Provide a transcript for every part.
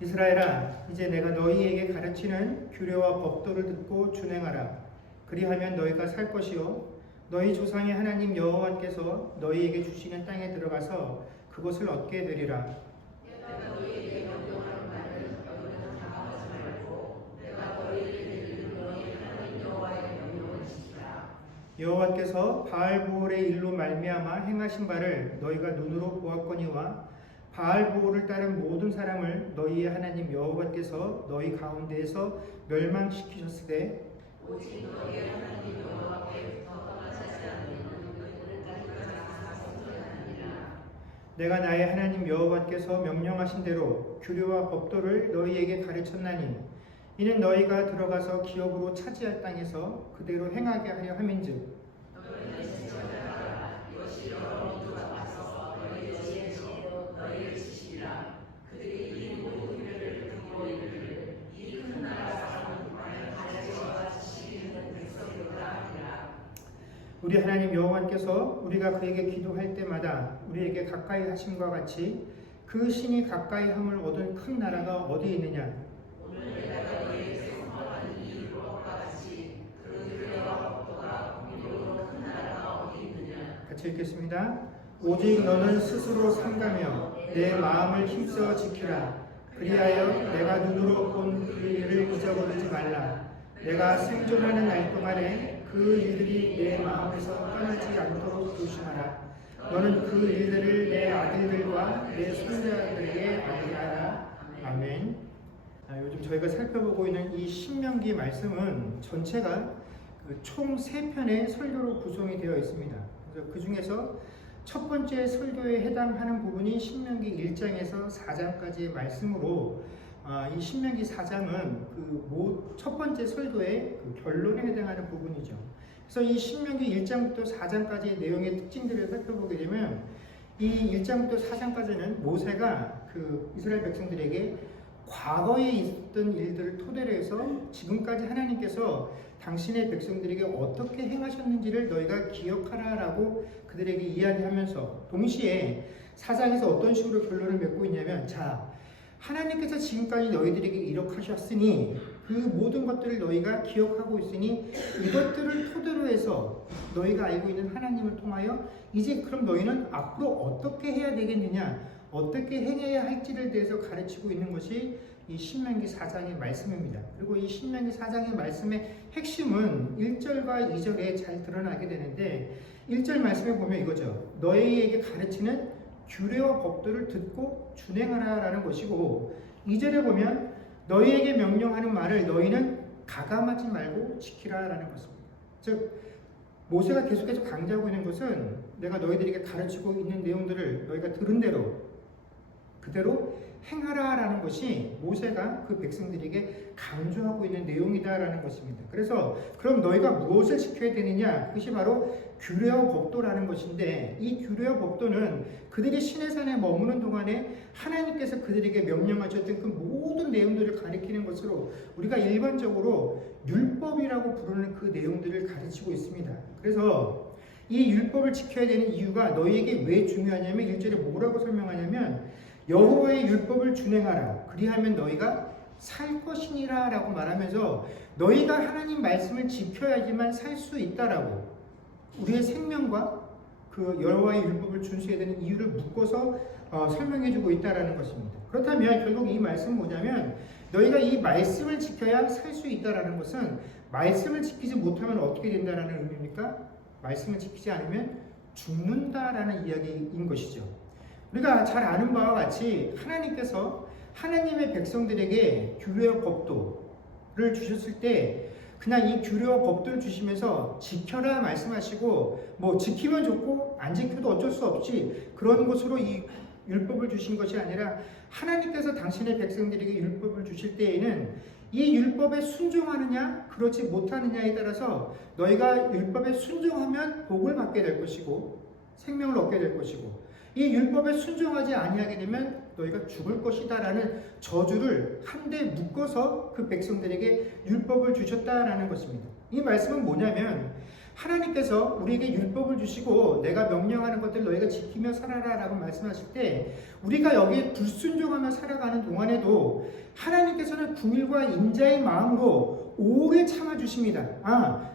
이스라엘아, 이제 내가 너희에게 가르치는 규례와 법도를 듣고 준행하라. 그리하면 너희가 살 것이요 너희 조상의 하나님 여호와께서 너희에게 주시는 땅에 들어가서 그것을 얻게 되리라. 여호와께서 바알보올의 일로 말미암아 행하신 바를 너희가 눈으로 보았거니와 바알보올을 따른 모든 사람을 너희의 하나님 여호와께서 너희 가운데에서 멸망시키셨으되 오직 너희의 하나님 여호와께서 떠나지 않는 내가 나의 하나님 여호와께서 명령하신 대로 규례와 법도를 너희에게 가르쳤나니 이는 너희가 들어가서 기업으로 차지할 땅에서 그대로 행하게 하려 함인즉 너희는 지켜라. 이것이 여러 민족과 맞서 너희의 지혜로 너희를 지시리라. 그들이 이 모든 규례를 듣고 이르기를 이 큰 나라 사람은 과연 가르쳐와 지시는 백성이로다 하니라. 우리 하나님 여호와께서 우리가 그에게 기도할 때마다 우리에게 가까이 하심과 같이 그 신이 가까이 함을 얻은 큰 나라가 어디 있느냐? 같이 읽겠습니다. 오직 너는 스스로 삼가며 내 마음을 힘써 지키라. 그리하여 내가 눈으로 본 그 일을 잊어버리지 말라. 내가 생존하는 날 동안에 그 일들이 내 마음에서 떠나지 않도록 조심하라. 너는 그 일들을 내 아들들과 내 손자들에게 알리라. 아멘. 요즘 저희가 살펴보고 있는 이 신명기 말씀은 전체가 총 3편의 설교로 구성이 되어 있습니다. 그래서 그 중에서 첫 번째 설교에 해당하는 부분이 신명기 1장에서 4장까지의 말씀으로 이 신명기 4장은 첫 번째 설교의 결론에 해당하는 부분이죠. 그래서 이 신명기 1장부터 4장까지의 내용의 특징들을 살펴보게 되면 이 1장부터 4장까지는 모세가 이스라엘 백성들에게 과거에 있었던 일들을 토대로 해서 지금까지 하나님께서 당신의 백성들에게 어떻게 행하셨는지를 너희가 기억하라라고 그들에게 이야기하면서 동시에 4장에서 어떤 식으로 결론을 맺고 있냐면 하나님께서 지금까지 너희들에게 이렇게 하셨으니 그 모든 것들을 너희가 기억하고 있으니 이것들을 토대로 해서 너희가 알고 있는 하나님을 통하여 이제 그럼 너희는 앞으로 어떻게 해야 되겠느냐, 어떻게 행해야 할지를 대해서 가르치고 있는 것이 이 신명기 4장의 말씀입니다. 그리고 이 신명기 4장의 말씀의 핵심은 1절과 2절에 잘 드러나게 되는데 1절 말씀에 보면 이거죠. 너희에게 가르치는 규례와 법도를 듣고 준행하라 라는 것이고 2절에 보면 너희에게 명령하는 말을 너희는 가감하지 말고 지키라 라는 것입니다. 즉 모세가 계속해서 강조하고 있는 것은 내가 너희들에게 가르치고 있는 내용들을 너희가 들은 대로 그대로 행하라라는 것이 모세가 그 백성들에게 강조하고 있는 내용이다라는 것입니다. 그래서 그럼 너희가 무엇을 지켜야 되느냐? 그것이 바로 규례와 법도라는 것인데 이 규례와 법도는 그들이 시내산에 머무는 동안에 하나님께서 그들에게 명령하셨던 그 모든 내용들을 가리키는 것으로 우리가 일반적으로 율법이라고 부르는 그 내용들을 가르치고 있습니다. 그래서 이 율법을 지켜야 되는 이유가 너희에게 왜 중요하냐면 1절에 뭐라고 설명하냐면 여호와의 율법을 준행하라. 그리하면 너희가 살 것이니라 라고 말하면서 너희가 하나님 말씀을 지켜야지만 살 수 있다라고 우리의 생명과 그 여호와의 율법을 준수해야 되는 이유를 묶어서 설명해주고 있다라는 것입니다. 그렇다면 결국 이 말씀은 뭐냐면 너희가 이 말씀을 지켜야 살 수 있다라는 것은 말씀을 지키지 못하면 어떻게 된다라는 의미입니까? 말씀을 지키지 않으면 죽는다라는 이야기인 것이죠. 우리가 잘 아는 바와 같이 하나님께서 하나님의 백성들에게 규례와 법도를 주셨을 때 그냥 이 규례와 법도를 주시면서 지켜라 말씀하시고 지키면 좋고 안 지켜도 어쩔 수 없지 그런 것으로 이 율법을 주신 것이 아니라 하나님께서 당신의 백성들에게 율법을 주실 때에는 이 율법에 순종하느냐 그렇지 못하느냐에 따라서 너희가 율법에 순종하면 복을 받게 될 것이고 생명을 얻게 될 것이고 이 율법에 순종하지 아니하게 되면 너희가 죽을 것이다라는 저주를 한데 묶어서 그 백성들에게 율법을 주셨다라는 것입니다. 이 말씀은 뭐냐면 하나님께서 우리에게 율법을 주시고 내가 명령하는 것들 너희가 지키며 살아라 라고 말씀하실 때 우리가 여기에 불순종하며 살아가는 동안에도 하나님께서는 궁일과 인자의 마음으로 오래 참아주십니다.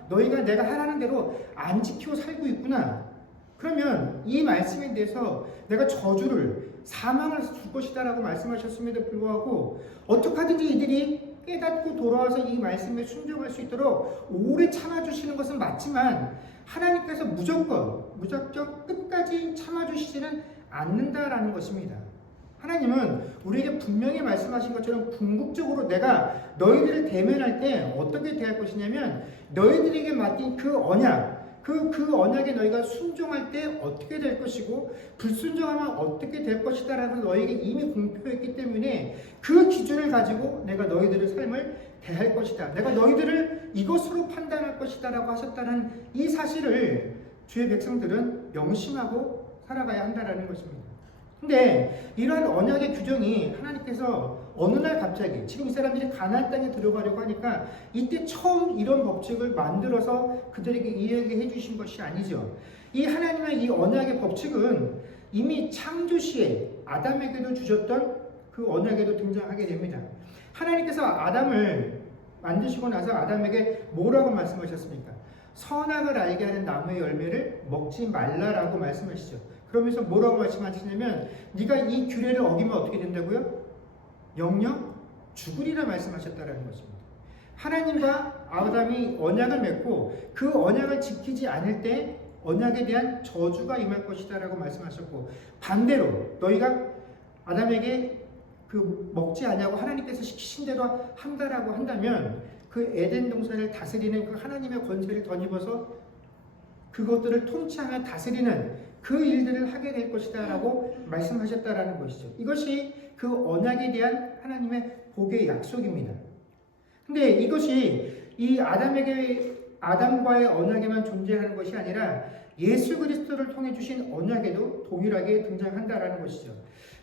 너희가 내가 하라는 대로 안 지키고 살고 있구나. 그러면 이 말씀에 대해서 내가 저주를 사망을 줄 것이다 라고 말씀하셨음에도 불구하고 어떻게 하든지 이들이 깨닫고 돌아와서 이 말씀에 순종할 수 있도록 오래 참아주시는 것은 맞지만 하나님께서 무조건 끝까지 참아주시지는 않는다라는 것입니다. 하나님은 우리에게 분명히 말씀하신 것처럼 궁극적으로 내가 너희들을 대면할 때 어떻게 대할 것이냐면 너희들에게 맡긴 그 언약 그 언약에 너희가 순종할 때 어떻게 될 것이고 불순종하면 어떻게 될 것이다 라는 너희에게 이미 공표했기 때문에 그 기준을 가지고 내가 너희들의 삶을 대할 것이다. 내가 너희들을 이것으로 판단할 것이다 라고 하셨다는 이 사실을 주의 백성들은 명심하고 살아가야 한다는 것입니다. 근데 이러한 언약의 규정이 하나님께서 어느 날 갑자기 지금 이 사람들이 가나안 땅에 들어가려고 하니까 이때 처음 이런 법칙을 만들어서 그들에게 이야기해 주신 것이 아니죠. 이 하나님의 이 언약의 법칙은 이미 창조 시에 아담에게도 주셨던 그 언약에도 등장하게 됩니다. 하나님께서 아담을 만드시고 나서 아담에게 뭐라고 말씀하셨습니까? 선악을 알게 하는 나무의 열매를 먹지 말라라고 말씀하시죠. 그러면서 뭐라고 말씀하시냐면 네가 이 규례를 어기면 어떻게 된다고요? 영영 죽으리라 말씀하셨다라는 것입니다. 하나님과 아담이 언약을 맺고 그 언약을 지키지 않을 때 언약에 대한 저주가 임할 것이다 라고 말씀하셨고 반대로 너희가 아담에게 그 먹지 않냐고 하나님께서 시키신 대로 한다라고 한다면 그 에덴 동산을 다스리는 그 하나님의 권세를 덧입어서 그것들을 통치하며 다스리는 그 일들을 하게 될 것이다 라고 말씀하셨다라는 것이죠. 이것이 그 언약에 대한 하나님의 복의 약속입니다. 근데 이것이 이 아담과의 언약에만 존재하는 것이 아니라 예수 그리스도를 통해 주신 언약에도 동일하게 등장한다라는 것이죠.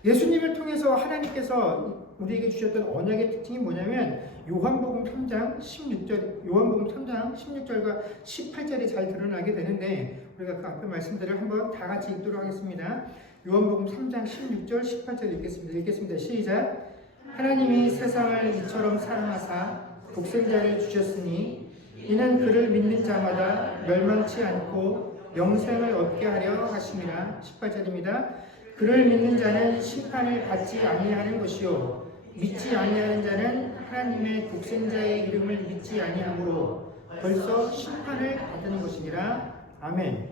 예수님을 통해서 하나님께서 우리에게 주셨던 언약의 특징이 뭐냐면 요한복음 3장 16절과 18절에 잘 드러나게 되는데 우리가 그 앞에 말씀들을 한번 다 같이 읽도록 하겠습니다. 요한복음 3장 16절 18절 읽겠습니다. 시작. 하나님이 세상을 이처럼 사랑하사 독생자를 주셨으니 이는 그를 믿는 자마다 멸망치 않고 영생을 얻게 하려 하심이라. 18절입니다. 그를 믿는 자는 심판을 받지 아니하는 것이요 믿지 아니하는 자는 하나님의 독생자의 이름을 믿지 아니하므로 벌써 심판을 받는 것이니라. 아멘.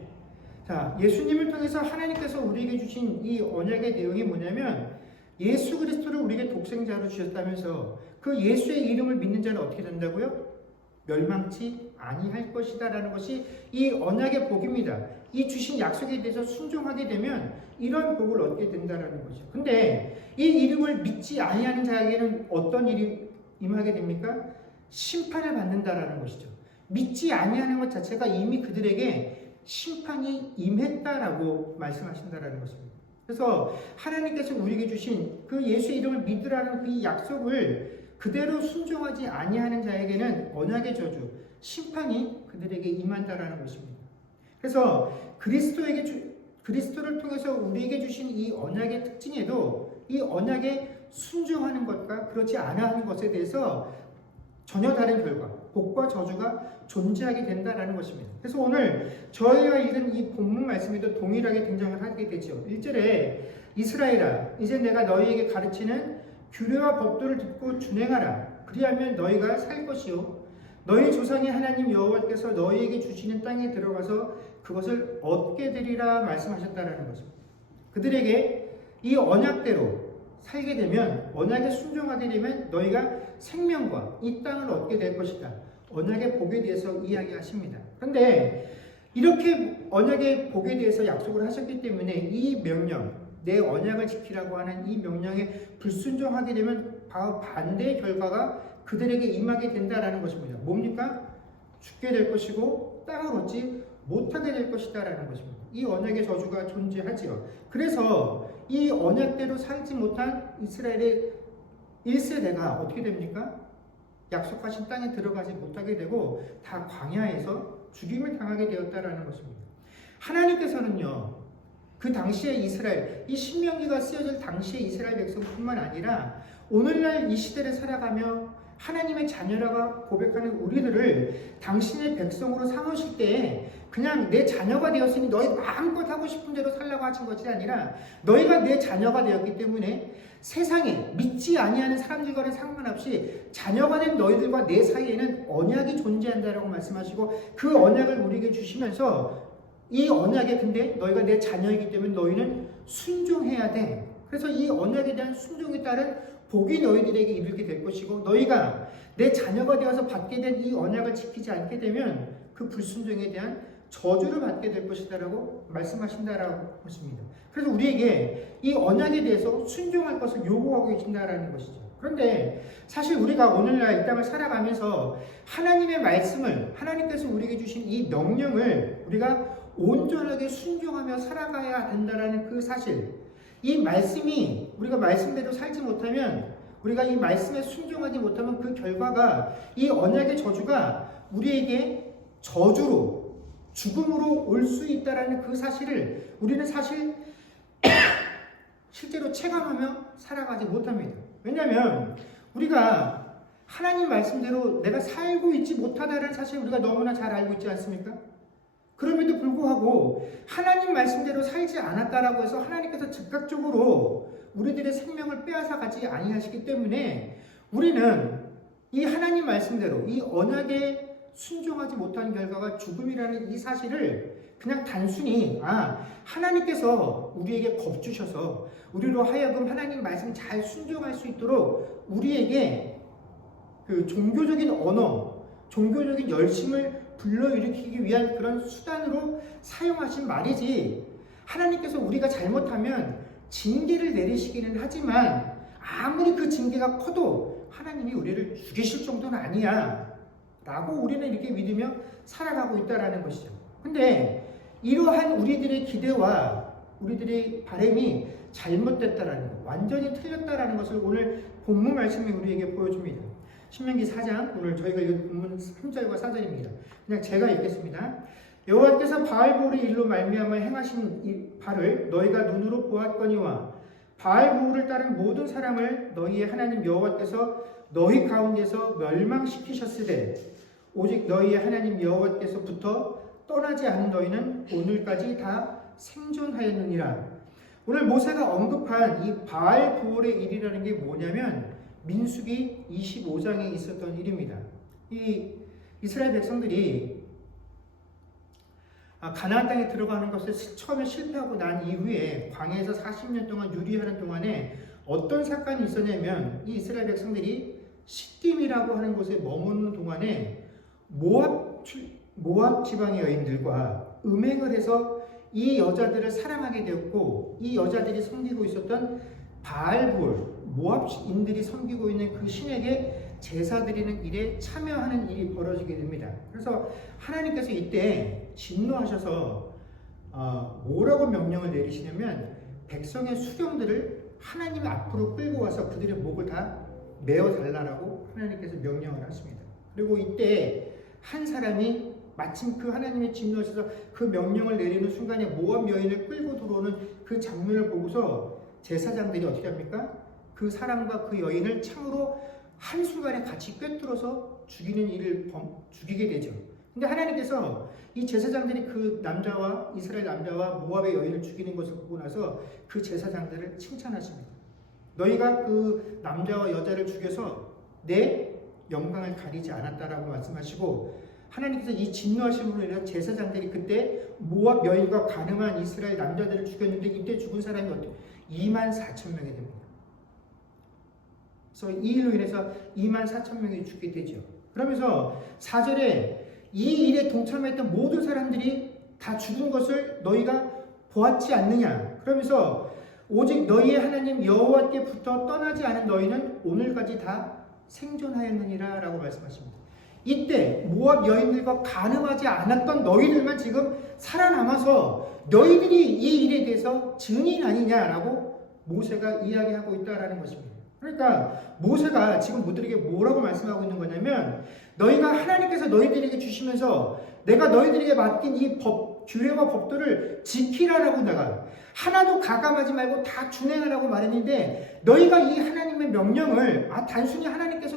자, 예수님을 통해서 하나님께서 우리에게 주신 이 언약의 내용이 뭐냐면 예수 그리스도를 우리에게 독생자로 주셨다면서 그 예수의 이름을 믿는 자는 어떻게 된다고요? 멸망치 아니할 것이다 라는 것이 이 언약의 복입니다. 이 주신 약속에 대해서 순종하게 되면 이런 복을 얻게 된다는 거죠. 근데 이 이름을 믿지 아니하는 자에게는 어떤 일이 임하게 됩니까? 심판을 받는다라는 것이죠. 믿지 아니하는 것 자체가 이미 그들에게 심판이 임했다라고 말씀하신다라는 것입니다. 그래서 하나님께서 우리에게 주신 그 예수의 이름을 믿으라는 그 약속을 그대로 순종하지 아니하는 자에게는 언약의 저주, 심판이 그들에게 임한다라는 것입니다. 그래서 그리스도를 통해서 우리에게 주신 이 언약의 특징에도 이 언약에 순종하는 것과 그렇지 않아 하는 것에 대해서 전혀 다른 결과, 복과 저주가 존재하게 된다라는 것입니다. 그래서 오늘 저희가 읽은 이 본문 말씀에도 동일하게 등장을 하게 되죠. 1절에 이스라엘아, 이제 내가 너희에게 가르치는 규례와 법도를 듣고 준행하라. 그리하면 너희가 살 것이요 너희 조상의 하나님 여호와께서 너희에게 주시는 땅에 들어가서 그것을 얻게 되리라 말씀하셨다라는 것입니다. 그들에게 이 언약대로 살게 되면, 언약에 순종하게 되면 너희가 생명과 이 땅을 얻게 될 것이다. 언약의 복에 대해서 이야기하십니다. 그런데 이렇게 언약의 복에 대해서 약속을 하셨기 때문에 이 명령, 내 언약을 지키라고 하는 이 명령에 불순종하게 되면 바로 반대의 결과가 그들에게 임하게 된다라는 것입니다. 뭡니까? 죽게 될 것이고 땅을 얻지 못하게 될 것이다라는 것입니다. 이 언약의 저주가 존재하지요. 그래서 이 언약대로 살지 못한 이스라엘의 1세대가 어떻게 됩니까? 약속하신 땅에 들어가지 못하게 되고 다 광야에서 죽임을 당하게 되었다라는 것입니다. 하나님께서는요, 그 당시의 이스라엘, 이 신명기가 쓰여질 당시의 이스라엘 백성뿐만 아니라 오늘날 이 시대를 살아가며 하나님의 자녀라고 고백하는 우리들을 당신의 백성으로 삼으실 때에 그냥 내 자녀가 되었으니 너희 마음껏 하고 싶은 대로 살라고 하신 것이 아니라 너희가 내 자녀가 되었기 때문에 세상에 믿지 아니하는 사람들과는 상관없이 자녀가 된 너희들과 내 사이에는 언약이 존재한다라고 말씀하시고 그 언약을 우리에게 주시면서 이 언약에 근데 너희가 내 자녀이기 때문에 너희는 순종해야 돼. 그래서 이 언약에 대한 순종에 따른 복이 너희들에게 이르게 될 것이고 너희가 내 자녀가 되어서 받게 된 이 언약을 지키지 않게 되면 그 불순종에 대한 저주를 받게 될 것이다라고 말씀하신다라고 하십니다. 그래서 우리에게 이 언약에 대해서 순종할 것을 요구하고 계신다라는 것이죠. 그런데 사실 우리가 오늘날 이 땅을 살아가면서 하나님의 말씀을 하나님께서 우리에게 주신 이 명령을 우리가 온전하게 순종하며 살아가야 된다라는 그 사실, 이 말씀이 우리가 말씀대로 살지 못하면 우리가 이 말씀에 순종하지 못하면 그 결과가 이 언약의 저주가 우리에게 저주로 죽음으로 올 수 있다라는 그 사실을 우리는 사실 실제로 체감하며 살아가지 못합니다. 왜냐하면 우리가 하나님 말씀대로 내가 살고 있지 못하다는 사실 우리가 너무나 잘 알고 있지 않습니까? 그럼에도 불구하고 하나님 말씀대로 살지 않았다라고 해서 하나님께서 즉각적으로 우리들의 생명을 빼앗아 가지 아니하시기 때문에 우리는 이 하나님 말씀대로 이 언약에 순종하지 못한 결과가 죽음이라는 이 사실을 그냥 단순히 하나님께서 우리에게 겁주셔서 우리로 하여금 하나님 말씀 잘 순종할 수 있도록 우리에게 그 종교적인 언어, 종교적인 열심을 불러일으키기 위한 그런 수단으로 사용하신 말이지, 하나님께서 우리가 잘못하면 징계를 내리시기는 하지만 아무리 그 징계가 커도 하나님이 우리를 죽이실 정도는 아니야 라고 우리는 이렇게 믿으며 살아가고 있다는 것이죠. 근데 이러한 우리들의 기대와 우리들의 바람이 잘못됐다라는 것, 완전히 틀렸다라는 것을 오늘 본문 말씀이 우리에게 보여줍니다. 신명기 4장, 오늘 저희가 읽은 본문 3절과 4절입니다. 그냥 제가 읽겠습니다. 여호와께서 바알보울의 일로 말미암아 행하신 이 발을 너희가 눈으로 보았거니와 바알보울을 따른 모든 사람을 너희의 하나님 여호와께서 너희 가운데서 멸망시키셨으되 오직 너희의 하나님 여호와께서부터 떠나지 않은 너희는 오늘까지 다 생존하였느니라. 오늘 모세가 언급한 이 바알보울의 일이라는 게 뭐냐면 민수기 25장에 있었던 일입니다. 이 이스라엘 백성들이 가나안 땅에 들어가는 것을 처음에 실패하고 난 이후에 광야에서 40년 동안 유리하는 동안에 어떤 사건이 있었냐면 이 이스라엘 백성들이 시딤이라고 하는 곳에 머무는 동안에 모압 지방의 여인들과 음행을 해서 이 여자들을 사랑하게 되었고 이 여자들이 섬기고 있었던 바알볼, 모압인들이 섬기고 있는 그 신에게 제사 드리는 일에 참여하는 일이 벌어지게 됩니다. 그래서 하나님께서 이때 진노하셔서 뭐라고 명령을 내리시냐면 백성의 수령들을 하나님 앞으로 끌고 와서 그들의 목을 다 메어 달라라고 하나님께서 명령을 하십니다. 그리고 이때 한 사람이 마침 그 하나님의 진노하셔서 그 명령을 내리는 순간에 모압 여인을 끌고 들어오는 그 장면을 보고서 제사장들이 어떻게 합니까? 그 사람과 그 여인을 창으로 한순간에 같이 꿰뚫어서 죽이게 되죠. 근데 하나님께서 이 제사장들이 그 남자와 이스라엘 남자와 모압의 여인을 죽이는 것을 보고 나서 그 제사장들을 칭찬하십니다. 너희가 그 남자와 여자를 죽여서 내 영광을 가리지 않았다라고 말씀하시고 하나님께서 이 진노하심으로 인해 제사장들이 그때 모압 여인과 가늠한 이스라엘 남자들을 죽였는데 이때 죽은 사람이 어떻게 24,000명이 됩니다. 그래서 이 일로 인해서 24,000명이 죽게 되죠. 그러면서 4절에 이 일에 동참했던 모든 사람들이 다 죽은 것을 너희가 보았지 않느냐. 그러면서 오직 너희의 하나님 여호와께부터 떠나지 않은 너희는 오늘까지 다 생존하였느니라 라고 말씀하십니다. 이때 모압 여인들과 가늠하지 않았던 너희들만 지금 살아남아서 너희들이 이 일에 대해서 증인 아니냐라고 모세가 이야기하고 있다라는 것입니다. 그러니까 모세가 지금 모두에게 뭐라고 말씀하고 있는 거냐면 너희가 하나님께서 너희들에게 주시면서 내가 너희들에게 맡긴 이 규례와 법도를 지키라라고 내가 하나도 가감하지 말고 다 준행하라고 말했는데 너희가 이 하나님의 명령을 단순히 하나님께서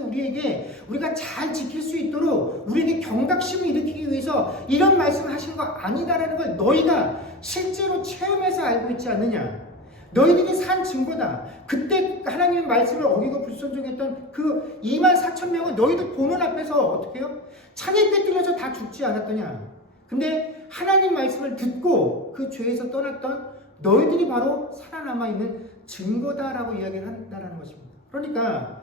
우리가 잘 지킬 수 있도록 우리에게 경각심을 일으키기 위해서 이런 말씀을 하신 거 아니다라는 걸 너희가 실제로 체험해서 알고 있지 않느냐. 너희들이 산 증거다. 그때 하나님의 말씀을 어기고 불순종했던 그 24,000명은 너희들 보는 앞에서 어떻게 해요? 창에 꿰뚫려서 다 죽지 않았더냐. 근데 하나님 말씀을 듣고 그 죄에서 떠났던 너희들이 바로 살아남아 있는 증거다라고 이야기를 한다는 것입니다. 그러니까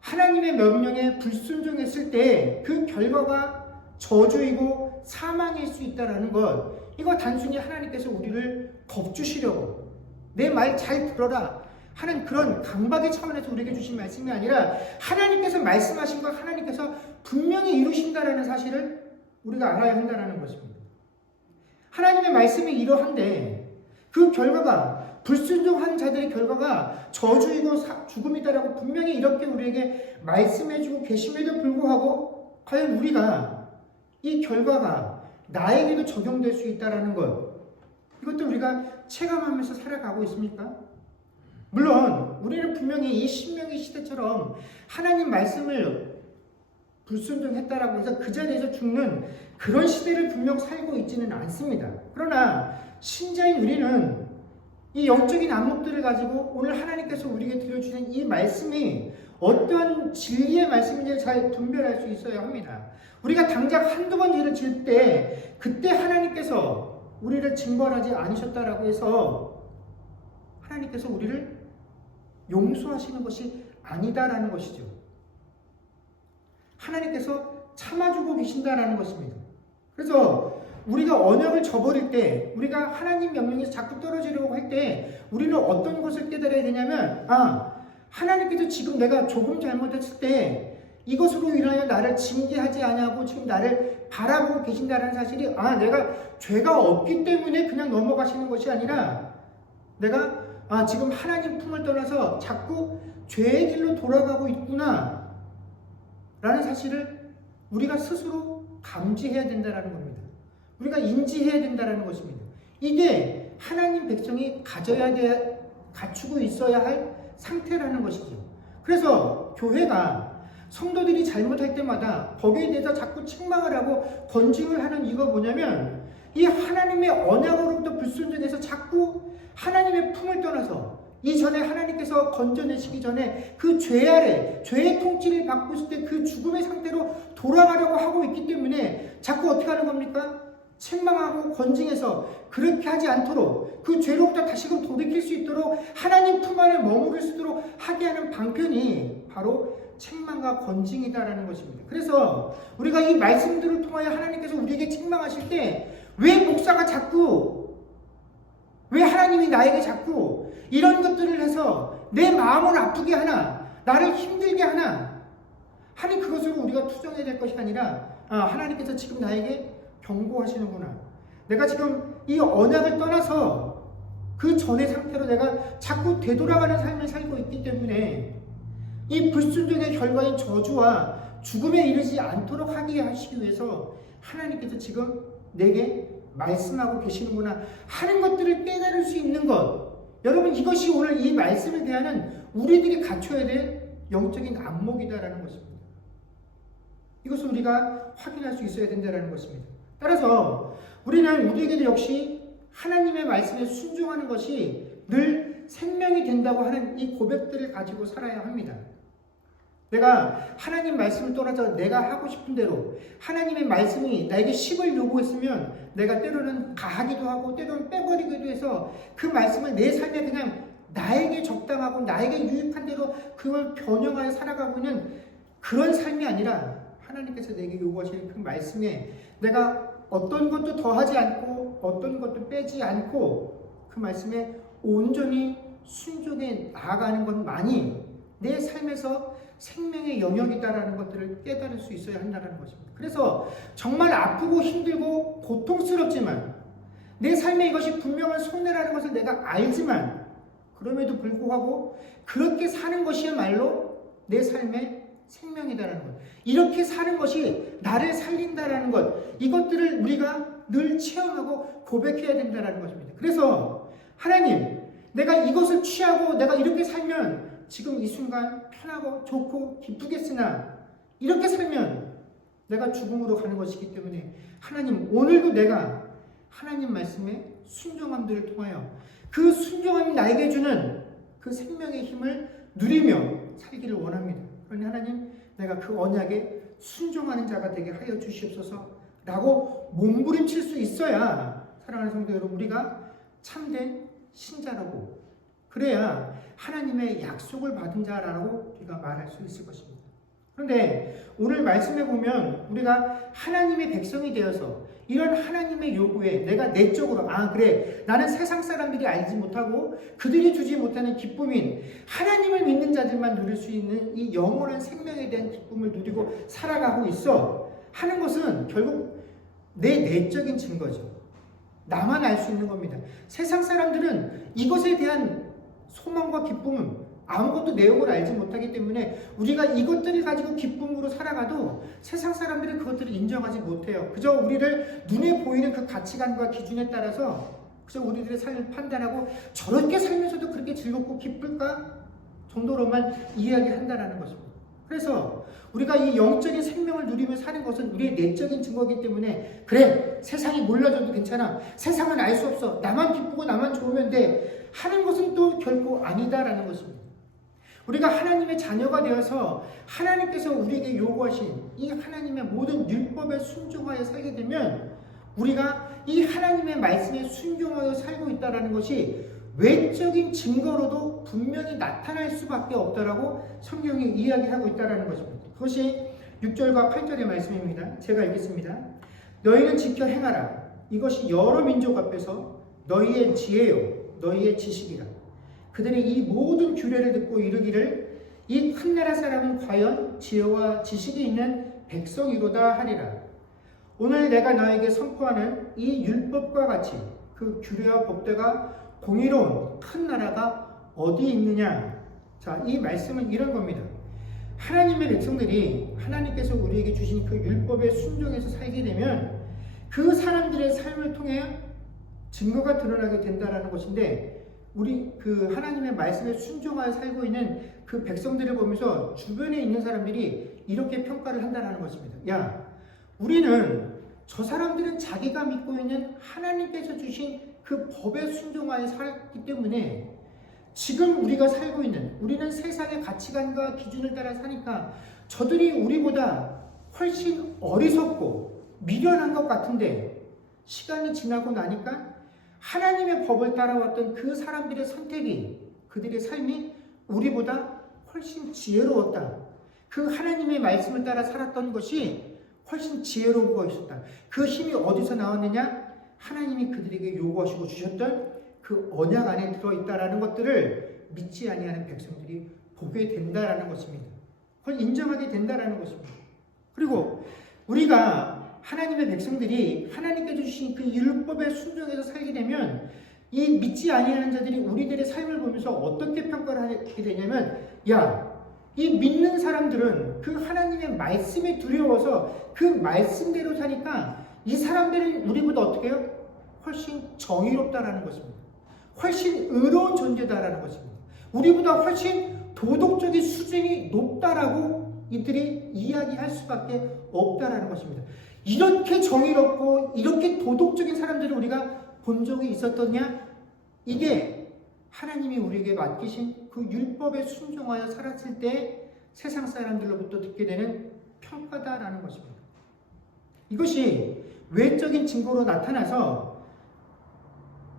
하나님의 명령에 불순종했을 때 그 결과가 저주이고 사망일 수 있다는 것, 이거 단순히 하나님께서 우리를 겁주시려고 내 말 잘 들어라 하는 그런 강박의 차원에서 우리에게 주신 말씀이 아니라 하나님께서 말씀하신 것 하나님께서 분명히 이루신다라는 사실을 우리가 알아야 한다는 것입니다. 하나님의 말씀이 이러한데 그 결과가 불순종한 자들의 결과가 저주이고 죽음이다라고 분명히 이렇게 우리에게 말씀해주고 계심에도 불구하고 과연 우리가 이 결과가 나에게도 적용될 수 있다라는 것, 이것도 우리가 체감하면서 살아가고 있습니까? 물론 우리는 분명히 이 신명기 시대처럼 하나님 말씀을 불순종했다라고 해서 그 자리에서 죽는 그런 시대를 분명 살고 있지는 않습니다. 그러나 신자인 우리는 이 영적인 안목들을 가지고 오늘 하나님께서 우리에게 들려주신 이 말씀이 어떤 진리의 말씀인지를 잘 분별할 수 있어야 합니다. 우리가 당장 한두 번 죄를 지을 때 그때 하나님께서 우리를 징벌하지 않으셨다라고 해서 하나님께서 우리를 용서하시는 것이 아니다라는 것이죠. 하나님께서 참아주고 계신다라는 것입니다. 그래서 우리가 언약을 저버릴 때, 우리가 하나님 명령에서 자꾸 떨어지려고 할 때 우리는 어떤 것을 깨달아야 되냐면 하나님께서 지금 내가 조금 잘못했을 때 이것으로 인하여 나를 징계하지 아니하고 지금 나를 바라보고 계신다는 사실이 내가 죄가 없기 때문에 그냥 넘어가시는 것이 아니라 내가 지금 하나님 품을 떠나서 자꾸 죄의 길로 돌아가고 있구나 라는 사실을 우리가 스스로 감지해야 된다는 겁니다. 우리가 인지해야 된다는 것입니다. 이게 하나님 백성이 갖추고 있어야 할 상태라는 것이죠. 그래서 교회가 성도들이 잘못할 때마다 거기에 대해서 자꾸 책망을 하고 권징을 하는 이유가 뭐냐면 이 하나님의 언약으로부터 불순종해서 자꾸 하나님의 품을 떠나서 이전에 하나님께서 건져내시기 전에 그 죄 아래 죄의 통치를 받고 있을 때 그 죽음의 상태로 돌아가려고 하고 있기 때문에 자꾸 어떻게 하는 겁니까? 책망하고 권징해서 그렇게 하지 않도록 그 죄로부터 다시금 돌이킬 수 있도록 하나님 품 안에 머무를 수 있도록 하게 하는 방편이 바로 책망과 권징이다라는 것입니다. 그래서 우리가 이 말씀들을 통하여 하나님께서 우리에게 책망하실 때 왜 목사가 자꾸, 왜 하나님이 나에게 자꾸 이런 것들을 해서 내 마음을 아프게 하나, 나를 힘들게 하나 하니 그것으로 우리가 투정해야 될 것이 아니라 하나님께서 지금 나에게 경고하시는구나. 내가 지금 이 언약을 떠나서 그 전의 상태로 내가 자꾸 되돌아가는 삶을 살고 있기 때문에 이 불순종의 결과인 저주와 죽음에 이르지 않도록 하게 하시기 위해서 하나님께서 지금 내게 말씀하고 계시는구나 하는 것들을 깨달을 수 있는 것, 여러분 이것이 오늘 이 말씀을 대하는 우리들이 갖춰야 될 영적인 안목이다라는 것입니다. 이것을 우리가 확인할 수 있어야 된다는 것입니다. 따라서 우리는 우리에게도 역시 하나님의 말씀에 순종하는 것이 늘 생명이 된다고 하는 이 고백들을 가지고 살아야 합니다. 내가 하나님 말씀을 떠나서 내가 하고 싶은 대로 하나님의 말씀이 나에게 10을 요구했으면 내가 때로는 가하기도 하고 때로는 빼버리기도 해서 그 말씀을 내 삶에 그냥 나에게 적당하고 나에게 유익한 대로 그걸 변형하여 살아가고 있는 그런 삶이 아니라 하나님께서 내게 요구하시는 그 말씀에 내가 어떤 것도 더하지 않고 어떤 것도 빼지 않고 그 말씀에 온전히 순종해 나아가는 것만이 내 삶에서 생명의 영역이다라는 것들을 깨달을 수 있어야 한다는 것입니다. 그래서 정말 아프고 힘들고 고통스럽지만 내 삶에 이것이 분명한 속내라는 것을 내가 알지만 그럼에도 불구하고 그렇게 사는 것이야말로 내 삶의 생명이다라는 것. 이렇게 사는 것이 나를 살린다라는 것. 이것들을 우리가 늘 체험하고 고백해야 된다는 것입니다. 그래서 하나님, 내가 이것을 취하고 내가 이렇게 살면 지금 이 순간 편하고 좋고 기쁘겠으나 이렇게 살면 내가 죽음으로 가는 것이기 때문에 하나님, 오늘도 내가 하나님 말씀에 순종함들을 통하여 그 순종함이 나에게 주는 그 생명의 힘을 누리며 살기를 원합니다. 그러니 하나님, 내가 그 언약에 순종하는 자가 되게 하여 주시옵소서 라고 몸부림칠 수 있어야, 사랑하는 성도 여러분, 우리가 참된 신자라고, 그래야 하나님의 약속을 받은 자라고 우리가 말할 수 있을 것입니다. 그런데 오늘 말씀에 보면 우리가 하나님의 백성이 되어서 이런 하나님의 요구에 내가 내적으로 그래, 나는 세상 사람들이 알지 못하고 그들이 주지 못하는 기쁨인 하나님을 믿는 자들만 누릴 수 있는 이 영원한 생명에 대한 기쁨을 누리고 살아가고 있어 하는 것은 결국 내 내적인 증거죠. 나만 알 수 있는 겁니다. 세상 사람들은 이것에 대한 소망과 기쁨은 아무것도 내용을 알지 못하기 때문에 우리가 이것들을 가지고 기쁨으로 살아가도 세상 사람들은 그것들을 인정하지 못해요. 그저 우리를 눈에 보이는 그 가치관과 기준에 따라서 그저 우리들의 삶을 판단하고 저렇게 살면서도 그렇게 즐겁고 기쁠까 정도로만 이야기한다는 것입니다. 그래서 우리가 이 영적인 생명을 누리며 사는 것은 우리의 내적인 증거이기 때문에, 그래, 세상이 몰라줘도 괜찮아, 세상은 알 수 없어, 나만 기쁘고 나만 좋으면 돼 하는 것은 또 결코 아니다라는 것입니다. 우리가 하나님의 자녀가 되어서 하나님께서 우리에게 요구하신 이 하나님의 모든 율법에 순종하여 살게 되면 우리가 이 하나님의 말씀에 순종하여 살고 있다는 것이 외적인 증거로도 분명히 나타날 수밖에 없다라고 성경이 이야기하고 있다는 것입니다. 그것이 6절과 8절의 말씀입니다. 제가 읽겠습니다. 너희는 지켜 행하라. 이것이 여러 민족 앞에서 너희의 지혜요 너희의 지식이라. 그들이 이 모든 규례를 듣고 이르기를 이 큰 나라 사람은 과연 지혜와 지식이 있는 백성이로다 하리라. 오늘 내가 너에게 선포하는 이 율법과 같이 그 규례와 법대가 공의로운 큰 나라가 어디 있느냐. 자, 이 말씀은 이런 겁니다. 하나님의 백성들이 하나님께서 우리에게 주신 그 율법에 순종해서 살게 되면 그 사람들의 삶을 통해 증거가 드러나게 된다는 것인데, 우리 그 하나님의 말씀에 순종하여 살고 있는 그 백성들을 보면서 주변에 있는 사람들이 이렇게 평가를 한다는 것입니다. 야, 우리는 저 사람들은 자기가 믿고 있는 하나님께서 주신 그 법에 순종하여 살기 때문에 지금 우리가 살고 있는, 우리는 세상의 가치관과 기준을 따라 사니까 저들이 우리보다 훨씬 어리석고 미련한 것 같은데, 시간이 지나고 나니까 하나님의 법을 따라왔던 그 사람들의 선택이, 그들의 삶이 우리보다 훨씬 지혜로웠다. 그 하나님의 말씀을 따라 살았던 것이 훨씬 지혜로운 것이었다. 그 힘이 어디서 나왔느냐? 하나님이 그들에게 요구하시고 주셨던 그 언약 안에 들어있다라는 것들을 믿지 아니하는 백성들이 보게 된다라는 것입니다. 그걸 인정하게 된다라는 것입니다. 그리고 우리가 하나님의 백성들이 하나님께 주신 그 율법에 순종해서 살게 되면 이 믿지 아니하는 자들이 우리들의 삶을 보면서 어떻게 평가를 하게 되냐면, 야, 이 믿는 사람들은 그 하나님의 말씀에 두려워서 그 말씀대로 사니까 이 사람들은 우리보다 어떻게 해요? 훨씬 정의롭다라는 것입니다. 훨씬 의로운 존재다라는 것입니다. 우리보다 훨씬 도덕적인 수준이 높다라고 이들이 이야기할 수밖에 없다라는 것입니다. 이렇게 정의롭고 이렇게 도덕적인 사람들을 우리가 본 적이 있었더냐? 이게 하나님이 우리에게 맡기신 그 율법에 순종하여 살았을 때 세상 사람들로부터 듣게 되는 평가다라는 것입니다. 이것이 외적인 증거로 나타나서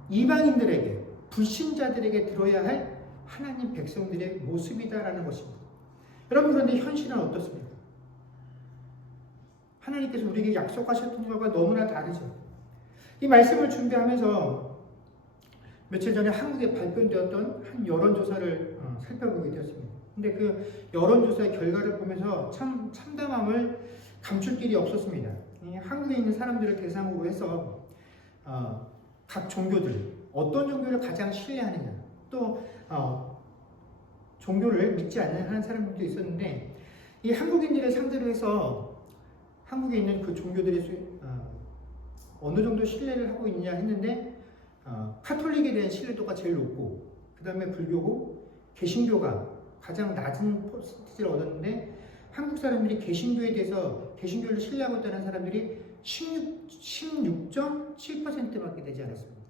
이방인들에게, 불신자들에게 들어야 할 하나님 백성들의 모습이다라는 것입니다. 여러분, 그런데 현실은 어떻습니까? 하나님께서 우리에게 약속하셨던 것과 너무나 다르죠. 이 말씀을 준비하면서 며칠 전에 한국에 발표되었던 한 여론조사를 살펴보게 되었습니다. 근데 그 여론조사의 결과를 보면서 참 참담함을 감출 길이 없었습니다. 한국에 있는 사람들을 대상으로 해서 각 종교들, 어떤 종교를 가장 신뢰하느냐, 또 종교를 믿지 않는 하는 사람들도 있었는데 이 한국인들을 상대로 해서 한국에 있는 그 종교들이 어느 정도 신뢰를 하고 있냐 했는데 카톨릭에 대한 신뢰도가 제일 높고 그 다음에 불교고 개신교가 가장 낮은 퍼센티지를 얻었는데 한국 사람들이 개신교에 대해서 개신교를 신뢰하고 있다는 사람들이 16.7%밖에 되지 않았습니다.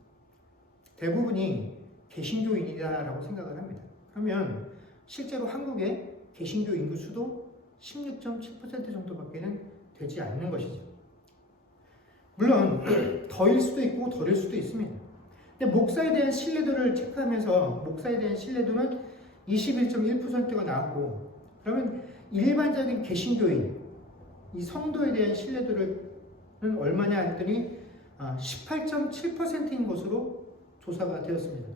대부분이 개신교인이다라고 생각을 합니다. 그러면 실제로 한국의 개신교 인구 수도 16.7% 정도밖에는 되지 않는 것이죠. 물론 더일 수도 있고 덜일 수도 있습니다. 근데 목사에 대한 신뢰도를 체크하면서 목사에 대한 신뢰도는 21.1%가 나왔고 그러면 일반적인 개신교인 이 성도에 대한 신뢰도는 얼마냐 했더니 18.7%인 것으로 조사가 되었습니다.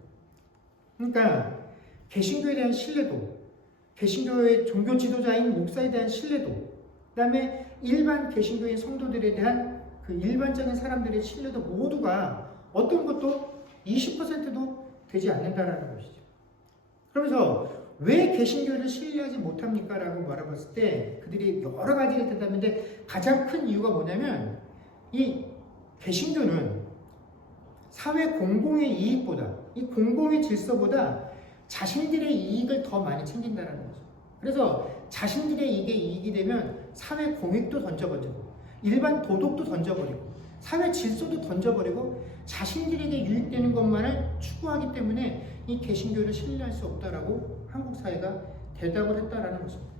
그러니까 개신교에 대한 신뢰도, 개신교의 종교 지도자인 목사에 대한 신뢰도, 그 다음에 일반 개신교인 성도들에 대한 그 일반적인 사람들의 신뢰도 모두가 어떤 것도 20%도 되지 않는다라는 것이죠. 그러면서 왜 개신교를 신뢰하지 못합니까? 라고 말해봤을 때 그들이 여러 가지를 대답했는데 가장 큰 이유가 뭐냐면 이 개신교는 사회 공공의 이익보다 이 공공의 질서보다 자신들의 이익을 더 많이 챙긴다는 거죠. 그래서 자신들의 이게 이익이 되면 사회 공익도 던져버리고 일반 도덕도 던져버리고 사회 질서도 던져버리고 자신들에게 유익되는 것만을 추구하기 때문에 이 개신교를 신뢰할 수 없다라고 한국 사회가 대답을 했다라는 것입니다.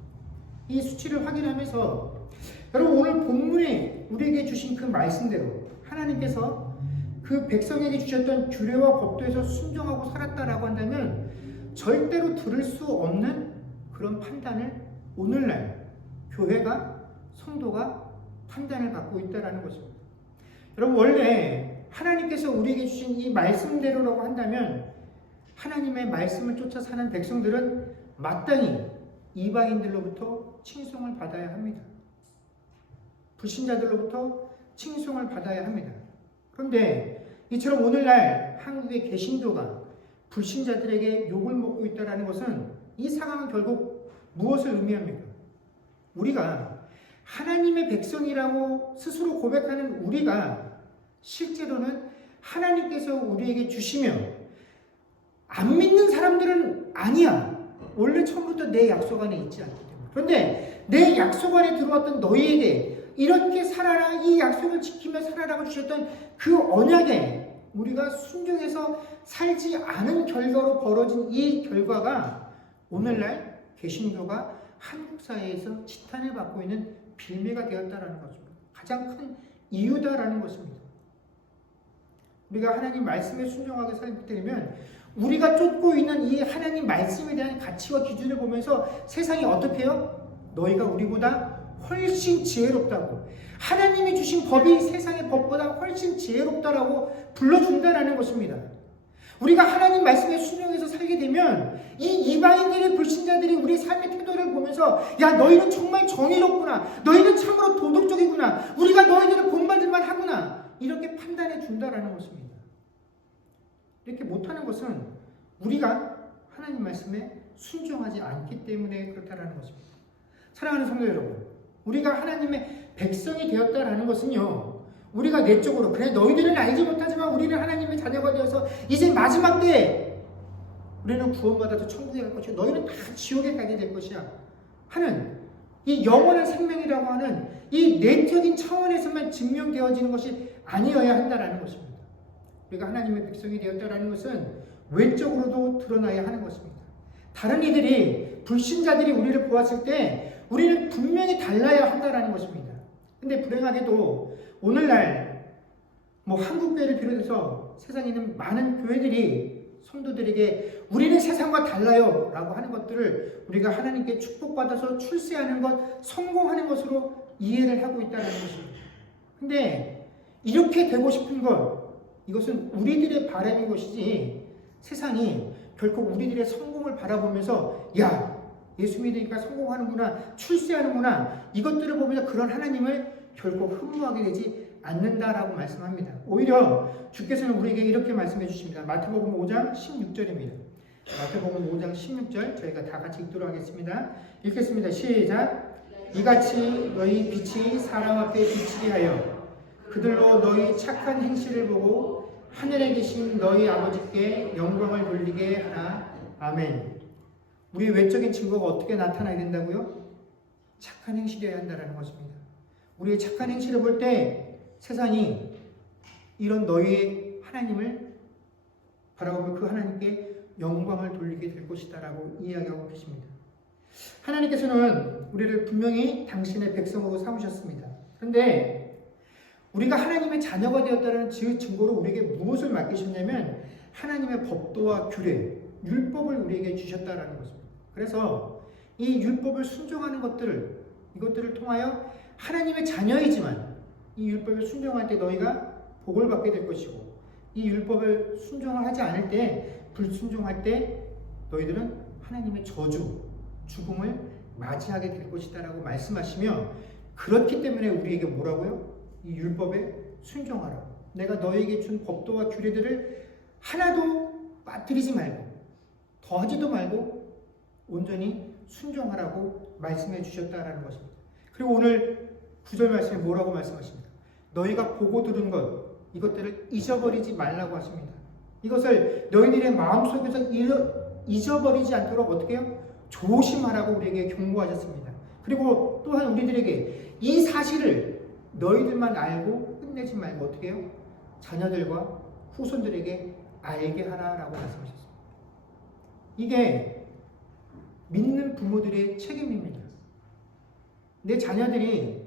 이 수치를 확인하면서 여러분 오늘 본문에 우리에게 주신 그 말씀대로 하나님께서 그 백성에게 주셨던 규례와 법도에서 순종하고 살았다라고 한다면 절대로 들을 수 없는 그런 판단을 오늘날 교회가 성도가 판단을 받고 있다라는 것입니다. 여러분 원래 하나님께서 우리에게 주신 이 말씀대로라고 한다면 하나님의 말씀을 쫓아 사는 백성들은 마땅히 이방인들로부터 칭송을 받아야 합니다. 불신자들로부터 칭송을 받아야 합니다. 그런데 이처럼 오늘날 한국의 개신교가 불신자들에게 욕을 먹고 있다는 것은 이 상황은 결국 무엇을 의미합니까? 우리가 하나님의 백성이라고 스스로 고백하는 우리가 실제로는 하나님께서 우리에게 주시면 안 믿는 사람들은 아니야. 원래 처음부터 내 약속 안에 있지 않기 때문에. 그런데 내 약속 안에 들어왔던 너희에게 이렇게 살아라, 이 약속을 지키며 살아라고 주셨던 그 언약에 우리가 순종해서 살지 않은 결과로 벌어진 이 결과가 오늘날 개신교가 한국 사회에서 지탄을 받고 있는 빌미가 되었다라는 것입니다. 가장 큰 이유다라는 것입니다. 우리가 하나님 말씀에 순종하게 살게 되면 우리가 쫓고 있는 이 하나님 말씀에 대한 가치와 기준을 보면서 세상이 어떻게 해요? 너희가 우리보다 훨씬 지혜롭다고 하나님이 주신 법이 세상의 법보다 훨씬 지혜롭다라고 불러준다라는 것입니다. 우리가 하나님 말씀에 순종해서 살게 되면 이 이방인들의 불신자들이 우리 삶의 태도를 보면서 야 너희는 정말 정의롭구나, 너희는 참으로 도덕적이구나, 우리가 너희들을 본받을만 하구나 이렇게 판단해 준다라는 것입니다. 이렇게 못하는 것은 우리가 하나님 말씀에 순종하지 않기 때문에 그렇다라는 것입니다. 사랑하는 성도 여러분, 우리가 하나님의 백성이 되었다라는 것은요, 우리가 내적으로 그래 너희들은 알지 못하지만 우리는 하나님의 자녀가 되어서 이제 마지막 때에 우리는 구원받아서 천국에 갈 것이고 너희는 다 지옥에 가게 될 것이야 하는 이 영원한 생명이라고 하는 이 내적인 차원에서만 증명되어지는 것이 아니어야 한다라는 것입니다. 우리가 하나님의 백성이 되었다라는 것은 외적으로도 드러나야 하는 것입니다. 다른 이들이 불신자들이 우리를 보았을 때 우리는 분명히 달라야 한다라는 것입니다. 근데 불행하게도 오늘날 한국교회를 비롯해서 세상에 있는 많은 교회들이 성도들에게 우리는 세상과 달라요 라고 하는 것들을 우리가 하나님께 축복받아서 출세하는 것, 성공하는 것으로 이해를 하고 있다는 것입니다. 근데 이렇게 되고 싶은 것, 이것은 우리들의 바람인 것이지 세상이 결코 우리들의 성공을 바라보면서 야 예수 믿으니까 성공하는구나, 출세하는구나 이것들을 보면서 그런 하나님을 결코 흠모하게 되지 않는다라고 말씀합니다. 오히려 주께서는 우리에게 이렇게 말씀해 주십니다. 마태복음 5장 16절입니다. 마태복음 5장 16절 저희가 다 같이 읽도록 하겠습니다. 읽겠습니다. 시작. 이같이 너희 빛이 사람 앞에 비치게 하여 그들로 너희 착한 행실을 보고 하늘에 계신 너희 아버지께 영광을 돌리게 하라. 아멘. 우리 외적인 증거가 어떻게 나타나야 된다고요? 착한 행실이어야 한다는 것입니다. 우리의 착한 행실을 볼 때 세상이 이런 너희의 하나님을 바라보며 그 하나님께 영광을 돌리게 될 것이다라고 이야기하고 계십니다. 하나님께서는 우리를 분명히 당신의 백성으로 삼으셨습니다. 그런데 우리가 하나님의 자녀가 되었다는 증거로 우리에게 무엇을 맡기셨냐면 하나님의 법도와 규례, 율법을 우리에게 주셨다라는 것입니다. 그래서 이 율법을 순종하는 이것들을 통하여 하나님의 자녀이지만 이 율법을 순종할 때 너희가 복을 받게 될 것이고 이 율법을 순종을 하지 않을 때 불순종할 때 너희들은 하나님의 저주, 죽음을 맞이하게 될 것이다라고 말씀하시며 그렇기 때문에 우리에게 뭐라고요? 이 율법에 순종하라. 내가 너희에게 준 법도와 규례들을 하나도 빠뜨리지 말고 더하지도 말고 온전히 순종하라고 말씀해 주셨다라는 것입니다. 그리고 오늘 9절 말씀에 뭐라고 말씀하십니까? 너희가 보고 들은 것 이것들을 잊어버리지 말라고 하십니다. 이것을 너희들의 마음속에서 잊어버리지 않도록 어떻게 해요? 조심하라고 우리에게 경고하셨습니다. 그리고 또한 우리들에게 이 사실을 너희들만 알고 끝내지 말고 어떻게 해요? 자녀들과 후손들에게 알게 하라라고 말씀하셨습니다. 이게 믿는 부모들의 책임입니다. 내 자녀들이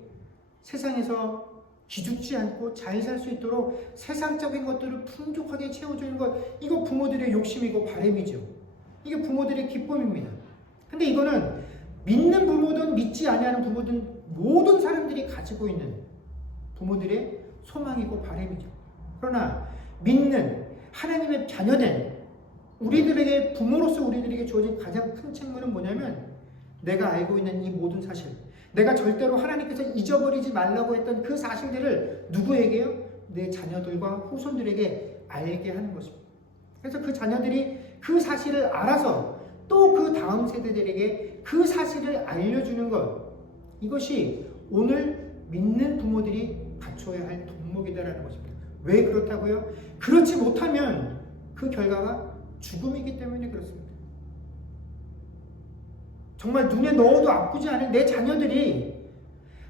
세상에서 기죽지 않고 잘 살 수 있도록 세상적인 것들을 풍족하게 채워주는 것, 이거 부모들의 욕심이고 바람이죠. 이게 부모들의 기쁨입니다. 근데 이거는 믿는 부모든 믿지 아니하는 부모든 모든 사람들이 가지고 있는 부모들의 소망이고 바람이죠. 그러나 믿는 하나님의 자녀된 우리들에게 부모로서 우리들에게 주어진 가장 큰 책무는 뭐냐면 내가 알고 있는 이 모든 사실, 내가 절대로 하나님께서 잊어버리지 말라고 했던 그 사실들을 누구에게요? 내 자녀들과 후손들에게 알게 하는 것입니다. 그래서 그 자녀들이 그 사실을 알아서 또 그 다음 세대들에게 그 사실을 알려주는 것, 이것이 오늘 믿는 부모들이 갖춰야 할 덕목이다라는 것입니다. 왜 그렇다고요? 그렇지 못하면 그 결과가 죽음이기 때문에 그렇습니다. 정말 눈에 넣어도 아프지 않은 내 자녀들이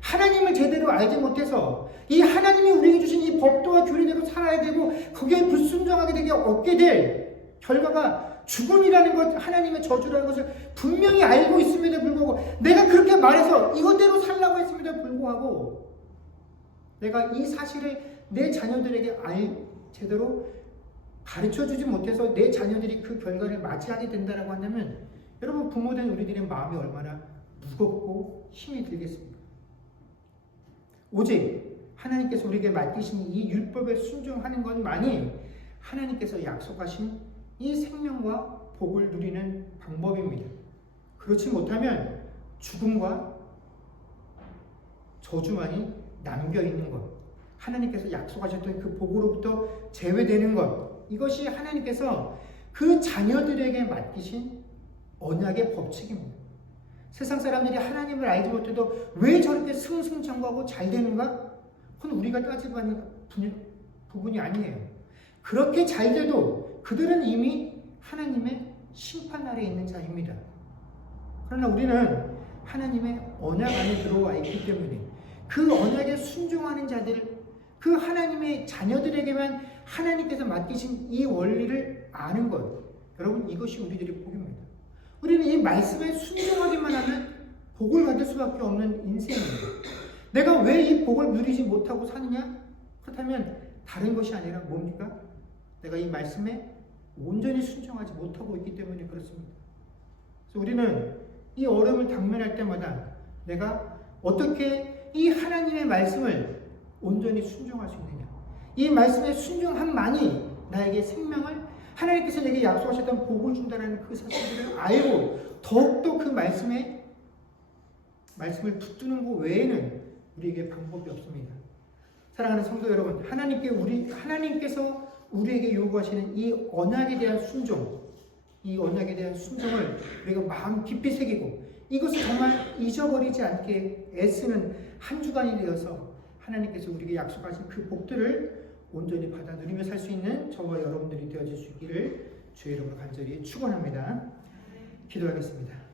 하나님을 제대로 알지 못해서 이 하나님이 우리에게 주신 이 법도와 규례대로 살아야 되고 거기에 불순종하게 되게 얻게 될 결과가 죽음이라는 것, 하나님의 저주라는 것을 분명히 알고 있음에도 불구하고 내가 그렇게 말해서 이것대로 살라고 했음에도 불구하고 내가 이 사실을 내 자녀들에게 제대로 가르쳐주지 못해서 내 자녀들이 그 결과를 맞이하게 된다고 한다면 여러분 부모된 우리들의 마음이 얼마나 무겁고 힘이 들겠습니까? 오직 하나님께서 우리에게 맡기신 이 율법에 순종하는 것만이 하나님께서 약속하신 이 생명과 복을 누리는 방법입니다. 그렇지 못하면 죽음과 저주만이 남겨있는 것, 하나님께서 약속하셨던 그 복으로부터 제외되는 것, 이것이 하나님께서 그 자녀들에게 맡기신 언약의 법칙입니다. 세상 사람들이 하나님을 알지 못해도 왜 저렇게 승승장구하고 잘 되는가? 그건 우리가 따지고 하는 부분이 아니에요. 그렇게 잘 돼도 그들은 이미 하나님의 심판 아래에 있는 자입니다. 그러나 우리는 하나님의 언약 안에 들어와 있기 때문에 그 언약에 순종하는 자들, 그 하나님의 자녀들에게만 하나님께서 맡기신 이 원리를 아는 것, 여러분 이것이 우리들의 복입니다. 우리는 이 말씀에 순종하기만 하면 복을 받을 수밖에 없는 인생입니다. 내가 왜 이 복을 누리지 못하고 사느냐? 그렇다면 다른 것이 아니라 뭡니까? 내가 이 말씀에 온전히 순종하지 못하고 있기 때문에 그렇습니다. 그래서 우리는 이 어려움을 당면할 때마다 내가 어떻게 이 하나님의 말씀을 온전히 순종할 수 있느냐? 이 말씀의 순종함만이 나에게 생명을, 하나님께서 내게 약속하셨던 복을 준다는 그 사실을 알고 더욱더 그 말씀을 붙드는 것 외에는 우리에게 방법이 없습니다. 사랑하는 성도 여러분, 하나님께서 우리에게 요구하시는 이 언약에 대한 순종, 이 언약에 대한 순종을 우리가 마음 깊이 새기고 이것을 정말 잊어버리지 않게 애쓰는 한 주간이 되어서 하나님께서 우리에게 약속하신 그 복들을 온전히 받아 누리며 살 수 있는 저와 여러분들이 되어주시기를 주의 이름으로 간절히 축원합니다. 기도하겠습니다.